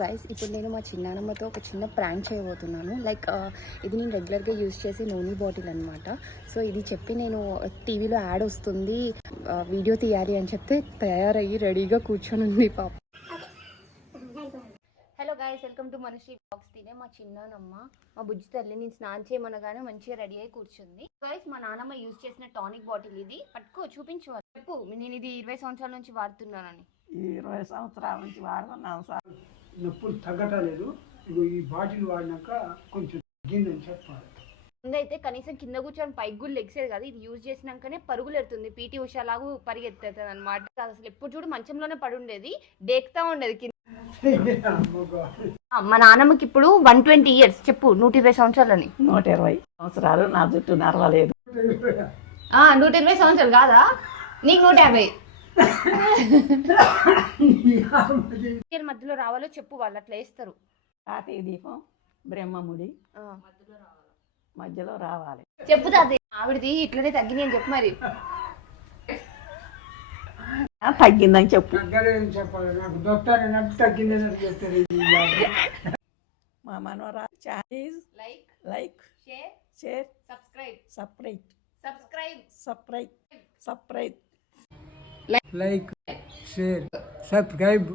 Guys ఇప్పుడు నేను మా చిన్నానమ్మతో ఒక చిన్న ప్రాంక్ చేయబోతున్నాను. లైక్ ఇది నేను రెగ్యులర్గా యూజ్ చేసే నూనె బాటిల్ అనమాట. సో ఇది చెప్పి నేను టీవీలో యాడ్ వస్తుంది, వీడియో తీయాలి అని చెప్తే తయారయ్యి రెడీగా కూర్చొని ఉంది పాప. Hello guys, welcome to Manasri blogs. తినే మా చిన్నానమ్మ, మా బుజ్జి తల్లి. నేను స్నానం చేయమనగానే మంచిగా రెడీ అయి కూర్చుంది. గైస్ మా నాన్నమ్మ యూజ్ చేసిన టానిక్ బాటిల్ ఇది. పట్టుకో, చూపించు. చెప్పు, నేను ఇది 20 సంవత్సరాల నుంచి వాడుతున్నానని. 20 సంవత్సరాల నుంచి వాడుతున్నాను సార్. నొప్పులు తగ్గటలేదు. ఇగో ఈ బాటిల్ వాడినాక కొంచెం తగ్గిందని చెప్పాలి. ముందైతే కనీసం కింద కూర్చొని పైకి కూడా లెగ్సేది కదా, ఇది యూజ్ చేసినాకనే పరుగులు ఎడుతుంది. పీటీ ఉషా లాగా పరిగెత్తుంది అనమాట. అసలు ఎప్పుడు చూడు మంచంలోనే పడి ఉండేది, డేక్తా ఉండేది కింద. మా నాన్నమ్మకి ఇప్పుడు 120 ఇయర్స్. చెప్పు, 120 సంవత్సరాలని. 120 సంవత్సరాలు. నా జుట్టు నరవలేదు. 120 సంవత్సరాలు కాదా నీకు? 150 మధ్యలో రావాలో చెప్పు, వాళ్ళు అట్లా వేస్తారు. కార్తీక దీపం, బ్రహ్మముడి మధ్యలో రావాలి. చెప్పు తాతయ్య. ఆవిడది ఇట్లనే తగ్గింది అని చెప్పు. మరి తగ్గిందని చెప్పు. తగ్గలేదని చెప్పాలి. నాకు డాక్టర్ నాకు తగ్గిందని చెప్తారు. మా మనవరా like share subscribe like share subscribe.